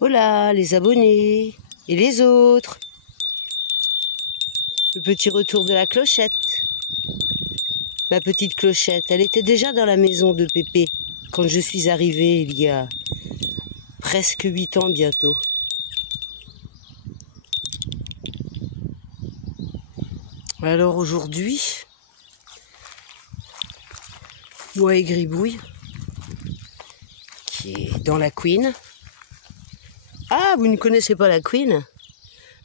Hola les abonnés et les autres. Le petit retour de la clochette. Ma petite clochette, elle était déjà dans la maison de Pépé quand je suis arrivée il y a presque 8 ans bientôt. Alors aujourd'hui, moi et Gribouille, qui est dans la Queen. Ah, vous ne connaissez pas la Queen?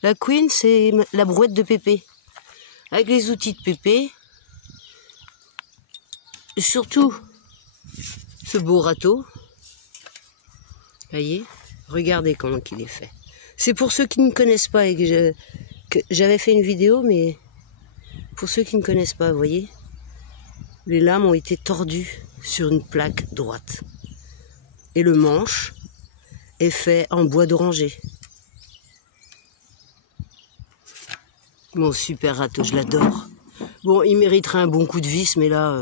La Queen, c'est la brouette de Pépé. Avec les outils de Pépé. Et surtout, ce beau râteau. Voyez, regardez comment il est fait. C'est pour ceux qui ne connaissent pas et que j'avais fait une vidéo, mais pour ceux qui ne connaissent pas, vous voyez, les lames ont été tordues sur une plaque droite. Et le manche est fait en bois d'oranger. Mon super râteau, je l'adore. Bon, il mériterait un bon coup de vis, mais là,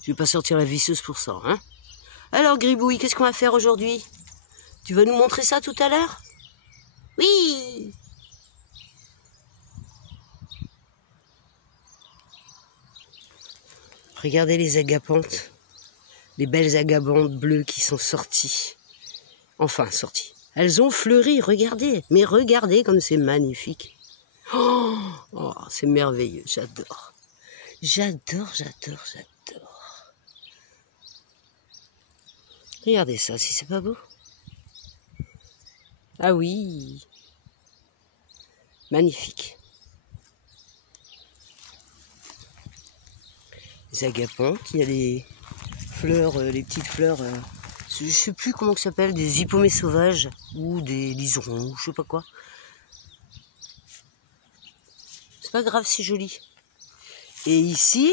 je vais pas sortir la visseuse pour ça, hein. Alors, Gribouille, qu'est-ce qu'on va faire aujourd'hui? Tu vas nous montrer ça tout à l'heure? Oui! Regardez les agapantes. Les belles agapantes bleues qui sont sorties. Enfin, sorties. Elles ont fleuri, regardez. Mais regardez comme c'est magnifique. Oh, c'est merveilleux, j'adore. J'adore. Regardez ça, si c'est pas beau. Ah oui. Magnifique. Les agapantes, il y a les fleurs, les petites fleurs, je sais plus comment ça s'appelle, des hippomées sauvages ou des liserons, ou je sais pas quoi. C'est pas grave, c'est joli. Et ici,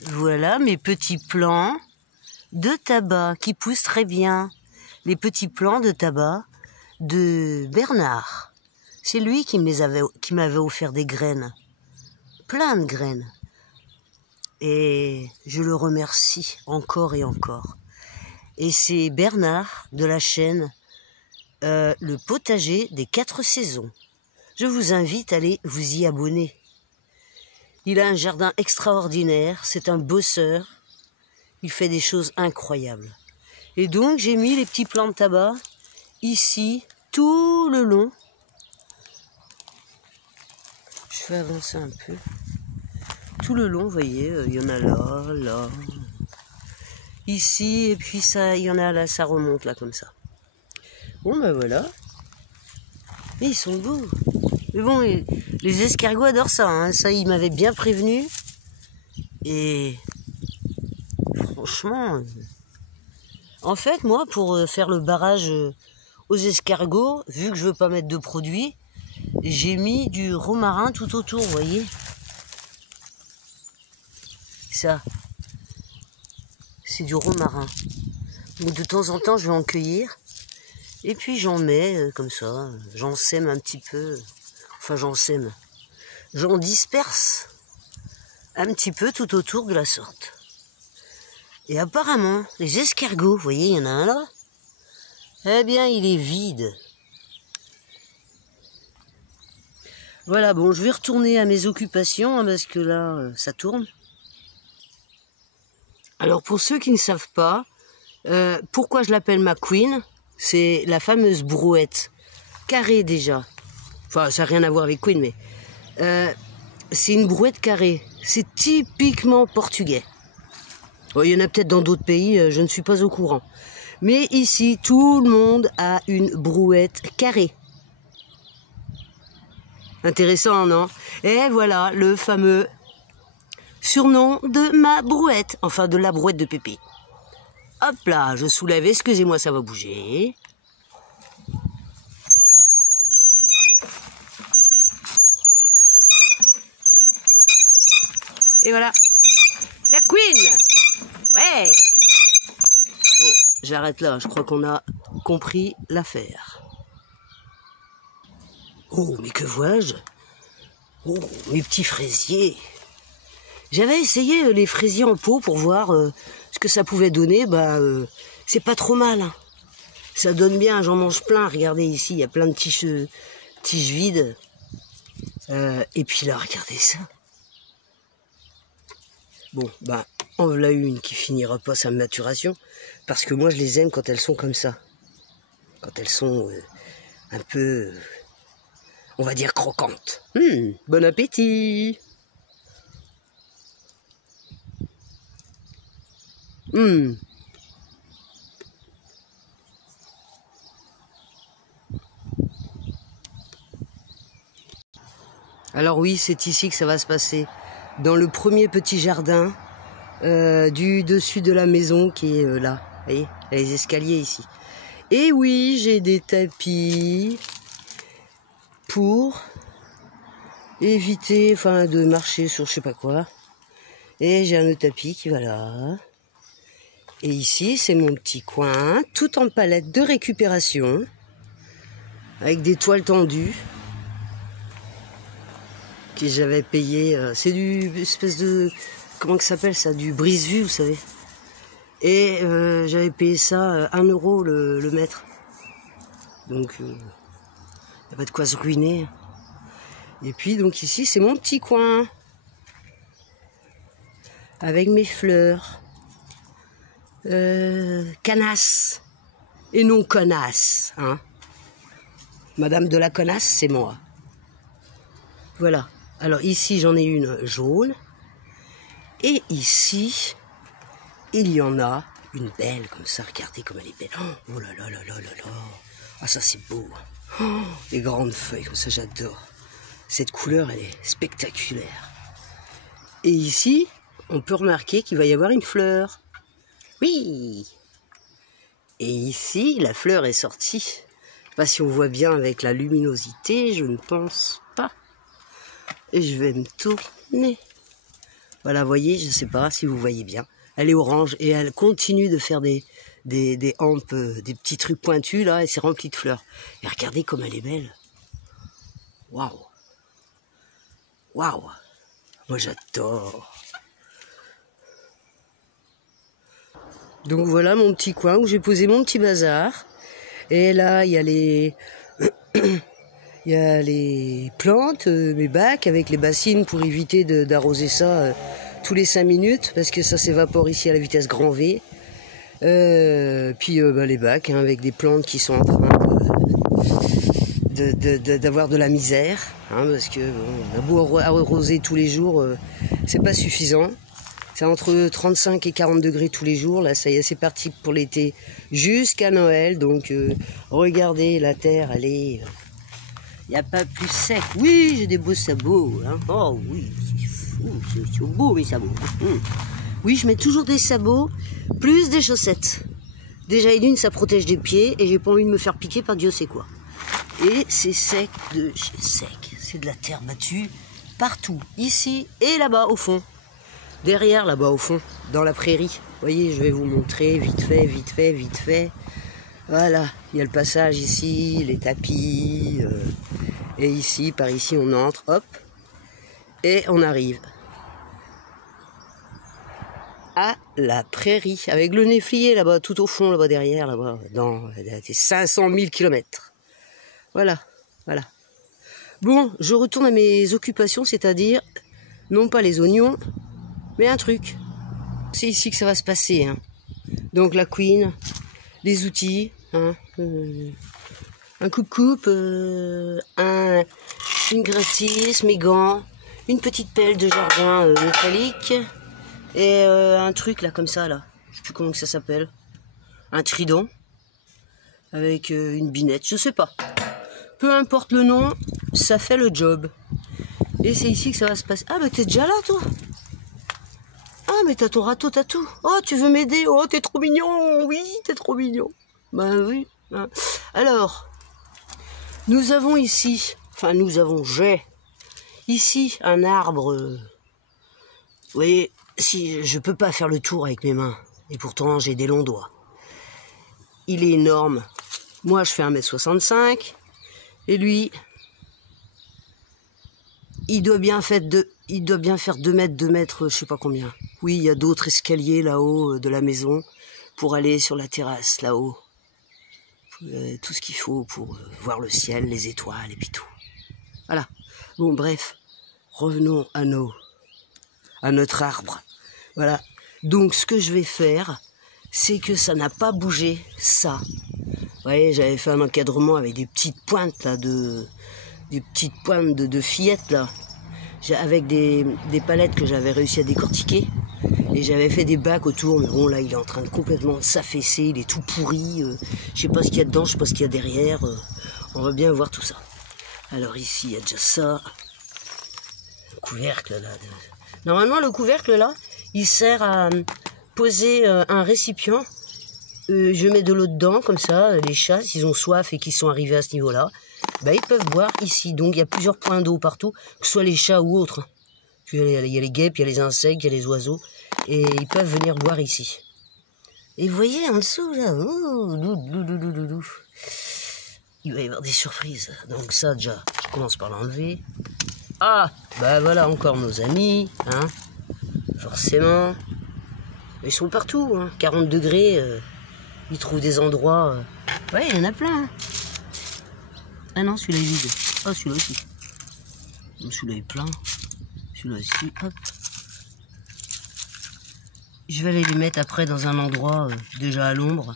voilà mes petits plants de tabac qui poussent très bien. Les petits plants de tabac de Bernard. C'est lui qui m'avait offert des graines. Plein de graines. Et je le remercie encore et encore. Et c'est Bernard de la chaîne Le Potager des 4 saisons. Je vous invite à aller vous y abonner. Il a un jardin extraordinaire, c'est un bosseur. Il fait des choses incroyables. Et donc j'ai mis les petits plants de tabac ici, tout le long. Je vais avancer un peu. Tout le long, vous voyez, il y en a là, ici, et puis ça, il y en a là, ça remonte là comme ça. Bon ben voilà. Mais ils sont beaux. Mais bon, les escargots adorent ça, hein. Ça ils m'avaient bien prévenu. Et franchement, en fait moi pour faire le barrage aux escargots, vu que je veux pas mettre de produits, j'ai mis du romarin tout autour, vous voyez. Ça, c'est du romarin. Donc de temps en temps, je vais en cueillir. Et puis j'en mets comme ça. J'en sème un petit peu. Enfin, j'en sème. J'en disperse un petit peu tout autour de la sorte. Et apparemment, les escargots, vous voyez, il y en a un là. Eh bien, il est vide. Voilà, bon, je vais retourner à mes occupations, hein, parce que là, ça tourne. Alors pour ceux qui ne savent pas, pourquoi je l'appelle ma Queen, c'est la fameuse brouette carrée déjà. Enfin, ça n'a rien à voir avec Queen, mais c'est une brouette carrée. C'est typiquement portugais. Il y en a peut-être dans d'autres pays, je ne suis pas au courant. Mais ici, tout le monde a une brouette carrée. Intéressant, non? Et voilà le fameux surnom de ma brouette, enfin de la brouette de Pépé. Hop là, je soulève, excusez-moi, ça va bouger. Et voilà, c'est la Queen. Ouais. Bon, j'arrête là, je crois qu'on a compris l'affaire. Oh, mais que vois-je? Oh, mes petits fraisiers. J'avais essayé les fraisiers en pot pour voir ce que ça pouvait donner. Bah, c'est pas trop mal. Hein. Ça donne bien, j'en mange plein. Regardez ici, il y a plein de tiges vides. Et puis là, regardez ça. Bon, bah, en voilà une qui finira pas sa maturation. Parce que moi, je les aime quand elles sont comme ça. Quand elles sont un peu, on va dire, croquantes. Bon appétit! Alors oui, c'est ici que ça va se passer. Dans le premier petit jardin du dessus de la maison qui est là. Vous voyez, il y a les escaliers ici. Et oui, j'ai des tapis pour éviter de marcher sur je sais pas quoi. Et j'ai un autre tapis qui va là. Et ici, c'est mon petit coin, tout en palette de récupération, avec des toiles tendues que j'avais payé. C'est du espèce de, comment que ça s'appelle ça, du brise-vue, vous savez. Et j'avais payé ça 1 euro le mètre. Donc, il n'y a pas de quoi se ruiner. Et puis, donc ici, c'est mon petit coin. Avec mes fleurs. Canasse. Et non connasse. Hein. Madame de la connasse, c'est moi. Voilà. Alors ici, j'en ai une jaune. Et ici, il y en a une belle comme ça. Regardez comme elle est belle. Oh là là là là là là. Ah, ça c'est beau. Oh, les grandes feuilles comme ça, j'adore. Cette couleur, elle est spectaculaire. Et ici, on peut remarquer qu'il va y avoir une fleur. Oui. Et ici, la fleur est sortie. Je ne sais pas si on voit bien avec la luminosité, je ne pense pas. Et je vais me tourner. Voilà, vous voyez, je ne sais pas si vous voyez bien. Elle est orange et elle continue de faire des hampes, des petits trucs pointus là, et c'est rempli de fleurs. Et regardez comme elle est belle. Waouh. Waouh. Moi j'adore. Donc voilà mon petit coin où j'ai posé mon petit bazar. Et là, il y a les... il y a les plantes, mes bacs avec les bassines pour éviter d'arroser ça tous les 5 minutes parce que ça s'évapore ici à la vitesse grand V. Puis les bacs avec des plantes qui sont en train d'avoir de la misère, hein, parce que on a beau arroser tous les jours, c'est pas suffisant. C'est entre 35 et 40 degrés tous les jours. Là, ça y est, c'est parti pour l'été jusqu'à Noël. Donc, regardez, la terre, elle est... Il n'y a pas plus sec. Oui, j'ai des beaux sabots. Hein. Oh oui, c'est beau mes sabots. Oui, je mets toujours des sabots, plus des chaussettes. Déjà, d'une, ça protège des pieds et j'ai pas envie de me faire piquer par Dieu sait quoi. Et c'est sec de chez sec. C'est de la terre battue partout. Ici et là-bas au fond. Derrière, là-bas au fond, dans la prairie. Vous voyez, je vais vous montrer vite fait, vite fait, vite fait. Voilà, il y a le passage ici, les tapis. Et ici, par ici, on entre, hop. Et on arrive à la prairie. Avec le néflier là-bas, tout au fond, là-bas derrière, là-bas, dans des 500 000 kilomètres. Voilà, voilà. Bon, je retourne à mes occupations, c'est-à-dire, non pas les oignons, mais un truc. C'est ici que ça va se passer. Hein. Donc la queen, les outils, hein, un coupe-coupe, une gratis, mes gants, une petite pelle de jardin métallique et un truc là comme ça là. Je sais plus comment que ça s'appelle. Un trident avec une binette, je sais pas. Peu importe le nom, ça fait le job. Et c'est ici que ça va se passer. Ah, mais t'es déjà là, toi? Ah, mais t'as ton râteau, t'as tout. Oh, tu veux m'aider? Oh, t'es trop mignon. Oui, t'es trop mignon. Ben oui. Hein. Alors, nous avons ici, j'ai ici un arbre. Vous voyez, si je peux pas faire le tour avec mes mains. Et pourtant, j'ai des longs doigts. Il est énorme. Moi, je fais 1m65. Et lui, il doit bien faire 2 mètres, 2 mètres, je sais pas combien. Oui, il y a d'autres escaliers là-haut de la maison pour aller sur la terrasse là-haut. tout ce qu'il faut pour voir le ciel, les étoiles et puis tout. Voilà. Bon, bref, revenons à notre arbre. Voilà. Donc, ce que je vais faire, c'est que ça n'a pas bougé, ça. Vous voyez, j'avais fait un encadrement avec des petites pointes, là, de fillettes, là. Avec des palettes que j'avais réussi à décortiquer. Et j'avais fait des bacs autour, mais bon, là, il est en train de complètement s'affaisser, il est tout pourri. Je sais pas ce qu'il y a dedans, je sais pas ce qu'il y a derrière. On va bien voir tout ça. Alors ici, il y a déjà ça. Le couvercle, là. Normalement, le couvercle, là, il sert à poser un récipient. Je mets de l'eau dedans, comme ça, les chats, s'ils ont soif et qu'ils sont arrivés à ce niveau-là, ils peuvent boire ici. Donc, il y a plusieurs points d'eau partout, que ce soit les chats ou autres. Il y a les guêpes, il y a les insectes, il y a les oiseaux. Et ils peuvent venir boire ici. Et vous voyez, en dessous, là, il va y avoir des surprises. Donc ça, déjà, je commence par l'enlever. Ah, voilà, encore nos amis, hein. Forcément. Ils sont partout, hein. 40 degrés, ils trouvent des endroits... Ouais, il y en a plein. Hein. Ah non, celui-là est vide. Ah, celui-là aussi. Celui-là est plein. Celui-là aussi, hop. Je vais aller les mettre après dans un endroit déjà à l'ombre.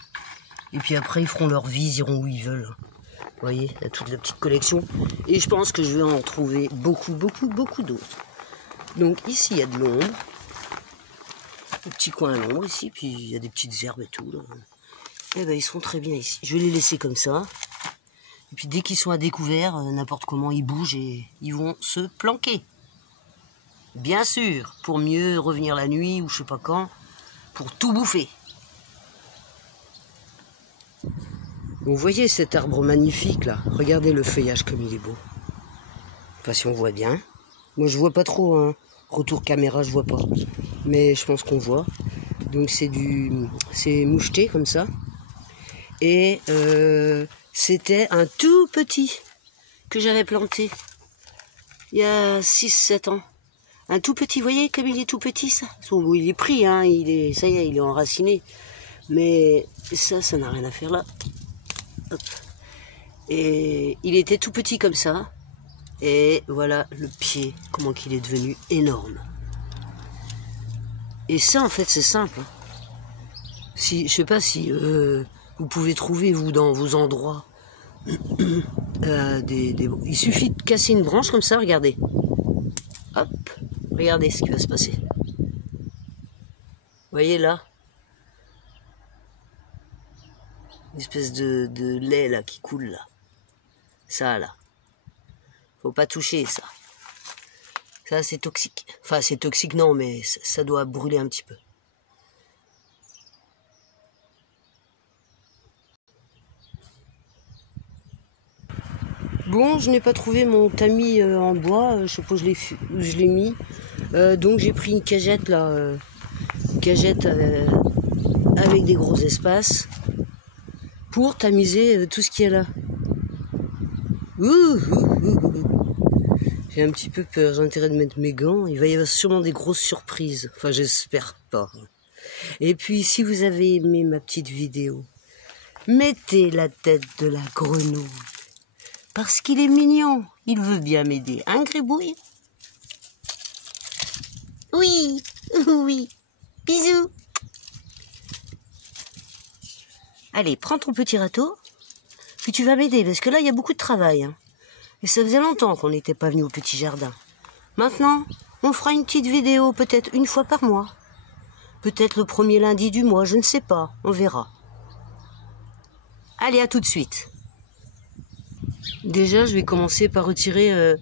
Et puis après, ils feront leur vie, ils iront où ils veulent. Vous voyez, il y a toute la petite collection. Et je pense que je vais en trouver beaucoup d'autres. Donc ici, il y a de l'ombre. Un petit coin à l'ombre ici. Puis il y a des petites herbes et tout. Là. Et ils seront très bien ici. Je vais les laisser comme ça. Et puis dès qu'ils sont à découvert, n'importe comment, ils bougent et ils vont se planquer. Bien sûr, pour mieux revenir la nuit ou je sais pas quand, pour tout bouffer. Vous voyez cet arbre magnifique là, regardez le feuillage comme il est beau. Enfin si on voit bien. Moi je vois pas trop, hein. Retour caméra je vois pas. Mais je pense qu'on voit. Donc c'est moucheté comme ça. Et c'était un tout petit que j'avais planté il y a 6-7 ans. Un tout petit, vous voyez comme il est tout petit ça. Bon, il est pris, hein, ça y est, il est enraciné. Mais ça n'a rien à faire là. Hop. Et il était tout petit comme ça. Et voilà le pied, comment qu'il est devenu énorme. Et ça en fait c'est simple. Je sais pas si vous pouvez trouver vous dans vos endroits. Il suffit de casser une branche comme ça, regardez. Hop. Regardez ce qui va se passer. Vous voyez là, une espèce de lait là qui coule là. Ça là. Faut pas toucher ça. Ça c'est toxique. Enfin c'est toxique non mais ça doit brûler un petit peu. Bon, je n'ai pas trouvé mon tamis en bois, je sais pas où je l'ai mis. Donc j'ai pris une cagette là, avec des gros espaces pour tamiser tout ce qu'il y a là. J'ai un petit peu peur, j'ai intérêt de mettre mes gants. Il va y avoir sûrement des grosses surprises. Enfin, j'espère pas. Et puis, si vous avez aimé ma petite vidéo, mettez la tête de la grenouille. Parce qu'il est mignon, il veut bien m'aider. Hein, Gribouille? Oui, oui. Bisous. Allez, prends ton petit râteau, puis tu vas m'aider, parce que là, il y a beaucoup de travail. Hein. Et ça faisait longtemps qu'on n'était pas venu au petit jardin. Maintenant, on fera une petite vidéo, peut-être une fois par mois. Peut-être le premier lundi du mois, je ne sais pas, on verra. Allez, à tout de suite. Déjà, je vais commencer par retirer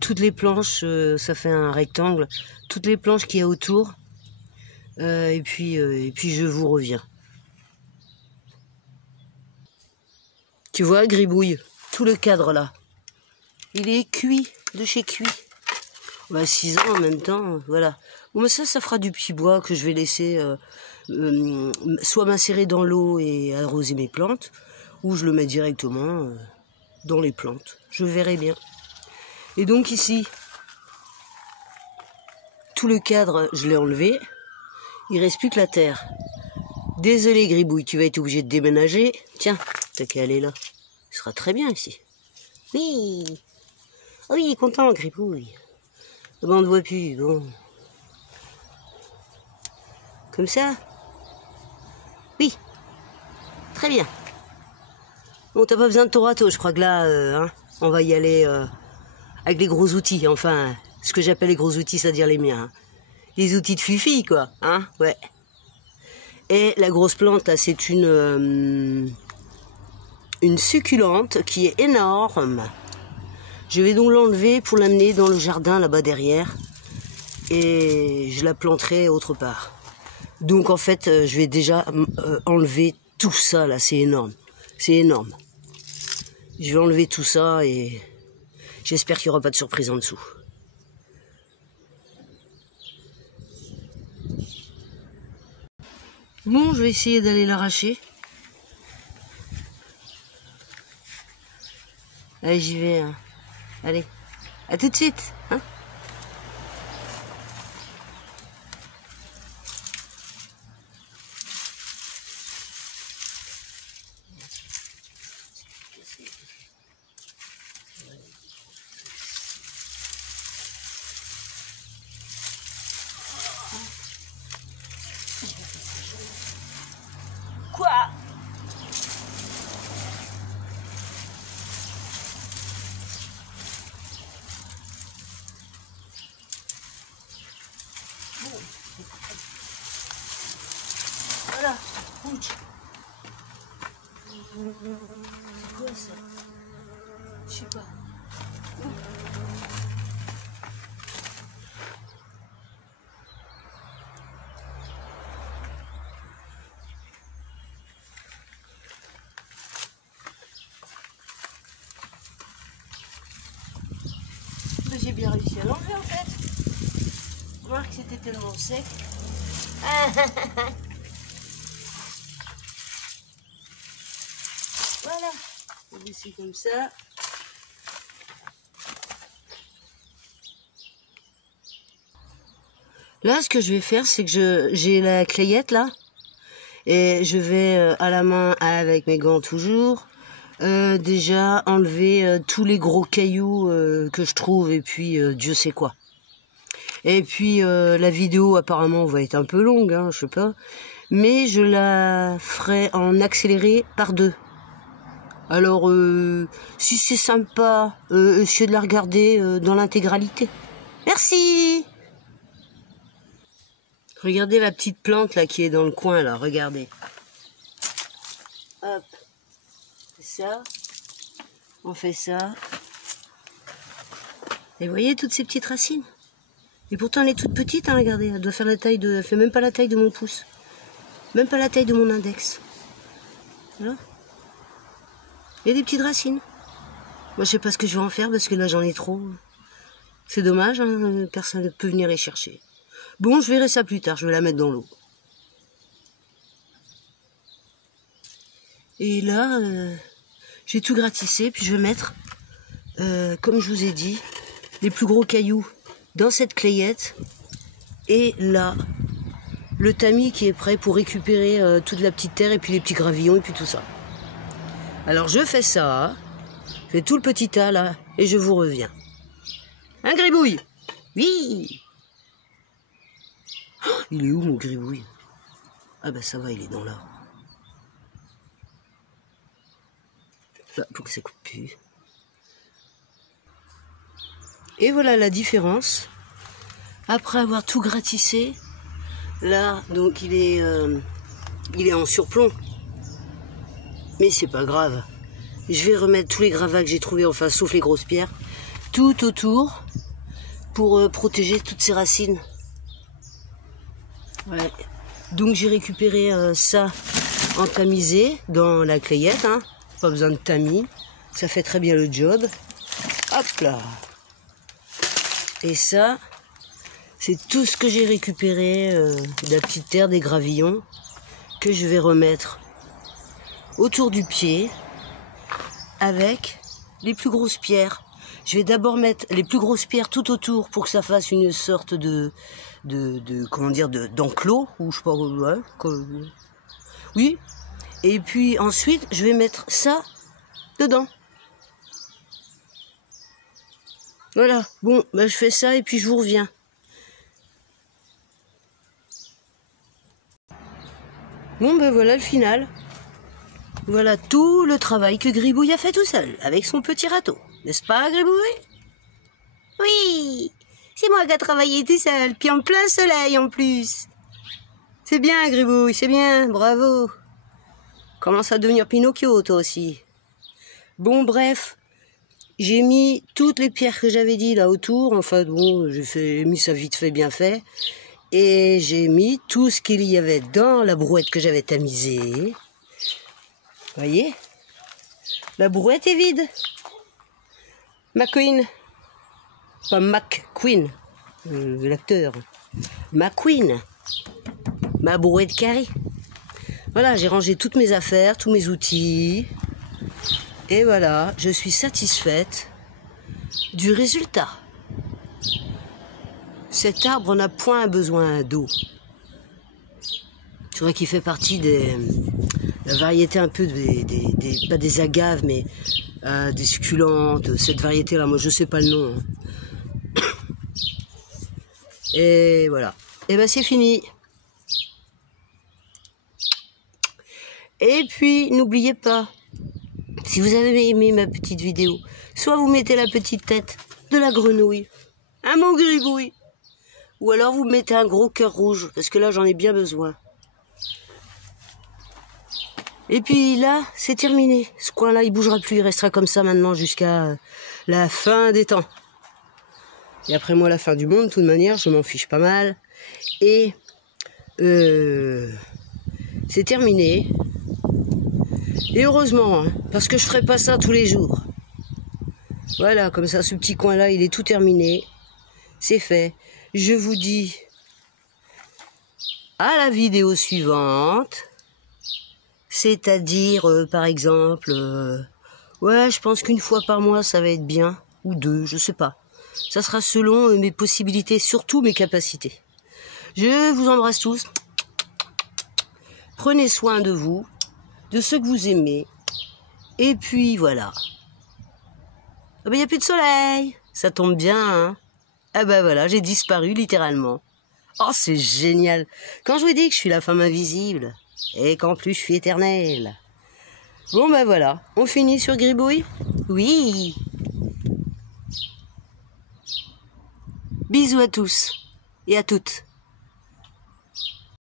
toutes les planches, ça fait un rectangle, toutes les planches qu'il y a autour. Et puis je vous reviens. Tu vois, Gribouille, tout le cadre là, il est cuit, de chez Cuit. 6 ans en même temps, voilà. Bon, mais ça fera du petit bois que je vais laisser soit macérer dans l'eau et arroser mes plantes, ou je le mets directement dans les plantes. Je verrai bien. Et donc ici, tout le cadre, je l'ai enlevé. Il reste plus que la terre. Désolé Gribouille, tu vas être obligé de déménager. Tiens, t'as qu'à aller là. Ce sera très bien ici. Oui. Oh oui, content Gribouille. Bon, on ne voit plus, bon. Comme ça? Oui. Très bien. Bon, t'as pas besoin de ton râteau, je crois que là, on va y aller avec les gros outils. Enfin, ce que j'appelle les gros outils, c'est-à-dire les miens. Hein. Les outils de Fifi, quoi. Hein, ouais. Et la grosse plante, là, c'est une succulente qui est énorme. Je vais donc l'enlever pour l'amener dans le jardin, là-bas derrière. Et je la planterai autre part. Donc, en fait, je vais déjà enlever tout ça, là. C'est énorme. C'est énorme. Je vais enlever tout ça et j'espère qu'il n'y aura pas de surprise en dessous. Bon, je vais essayer d'aller l'arracher. Allez, j'y vais. Hein. Allez, à tout de suite. Hein. Quoi? Bon. Voilà, ouch. C'est quoi ça? Je sais pas. J'ai bien réussi à l'enlever en fait. Voir que c'était tellement sec. Voilà. Je vais laisser comme ça. Là, ce que je vais faire, c'est que j'ai la clayette là. Et je vais à la main avec mes gants toujours. Déjà enlever tous les gros cailloux que je trouve et puis Dieu sait quoi. Et puis la vidéo apparemment va être un peu longue, hein, je sais pas, mais je la ferai en accéléré par 2. Alors si c'est sympa, essayez de la regarder dans l'intégralité. Merci. Regardez la petite plante là qui est dans le coin là, regardez. Hop. Ça, on fait ça. Et vous voyez toutes ces petites racines. Et pourtant elle est toute petite, hein, regardez, elle doit faire la taille de, elle fait même pas la taille de mon pouce, même pas la taille de mon index. Voilà. Il y a des petites racines. Moi je sais pas ce que je vais en faire parce que là j'en ai trop. C'est dommage, hein, personne ne peut venir les chercher. Bon, je verrai ça plus tard, je vais la mettre dans l'eau. Et là, j'ai tout gratissé, puis je vais mettre, comme je vous ai dit, les plus gros cailloux dans cette clayette. Et là, le tamis qui est prêt pour récupérer toute la petite terre et puis les petits gravillons et puis tout ça. Alors je fais ça, je fais tout le petit tas là, et je vous reviens. Un gribouille? Oui. Oh, il est où mon gribouille? Ah bah ça va, il est dans l'arbre. Pour que ça coupe plus. Et voilà la différence. Après avoir tout gratissé, là, donc il est en surplomb. Mais c'est pas grave. Je vais remettre tous les gravats que j'ai trouvés, enfin sauf les grosses pierres, tout autour pour protéger toutes ces racines. Ouais. Donc j'ai récupéré ça en tamisé dans la clayette, hein. Pas besoin de tamis, ça fait très bien le job. Hop là. Et ça, c'est tout ce que j'ai récupéré de la petite terre, des gravillons, que je vais remettre autour du pied avec les plus grosses pierres. Je vais d'abord mettre les plus grosses pierres tout autour pour que ça fasse une sorte comment dire, d'enclos, ou je sais pas, ouais, Oui. Et puis ensuite, je vais mettre ça dedans. Voilà. Bon, bah, je fais ça et puis je vous reviens. Bon, ben voilà le final. Voilà tout le travail que Gribouille a fait tout seul, avec son petit râteau. N'est-ce pas, Gribouille? Oui, c'est moi qui ai travaillé tout seul, puis en plein soleil en plus. C'est bien, Gribouille, c'est bien, bravo. Commence à devenir Pinocchio, toi aussi. Bon, bref, j'ai mis toutes les pierres que j'avais dit là autour. Enfin, bon, j'ai mis ça vite fait, bien fait. Et j'ai mis tout ce qu'il y avait dans la brouette que j'avais tamisée. Voyez? La brouette est vide. McQueen. Pas McQueen, l'acteur. McQueen. Ma brouette carrée. Voilà, j'ai rangé toutes mes affaires, tous mes outils. Et voilà, je suis satisfaite du résultat. Cet arbre n'a point besoin d'eau. Je crois qu'il fait partie la variété un peu pas des agaves, mais des succulentes. Cette variété-là, moi je sais pas le nom. Et voilà. Et ben c'est fini. Et puis n'oubliez pas, si vous avez aimé ma petite vidéo, soit vous mettez la petite tête de la grenouille, un mot Gribouille, ou alors vous mettez un gros cœur rouge, parce que là j'en ai bien besoin. Et puis là, c'est terminé. Ce coin-là, il bougera plus, il restera comme ça maintenant jusqu'à la fin des temps. Et après moi, la fin du monde, de toute manière, je m'en fiche pas mal. Et c'est terminé. Et heureusement, hein, parce que je ferai pas ça tous les jours. Voilà, comme ça, ce petit coin-là, il est tout terminé. C'est fait. Je vous dis à la vidéo suivante. C'est-à-dire, par exemple, ouais, je pense qu'une fois par mois, ça va être bien. Ou deux, je sais pas. Ça sera selon mes possibilités, surtout mes capacités. Je vous embrasse tous. Prenez soin de vous, de ceux que vous aimez. Et puis, voilà. Ah ben, il n'y a plus de soleil. Ça tombe bien, hein. Ah ben voilà, j'ai disparu, littéralement. Oh, c'est génial. Quand je vous dis que je suis la femme invisible, et qu'en plus je suis éternelle. Bon ben voilà, on finit sur Gribouille? Oui. Bisous à tous et à toutes.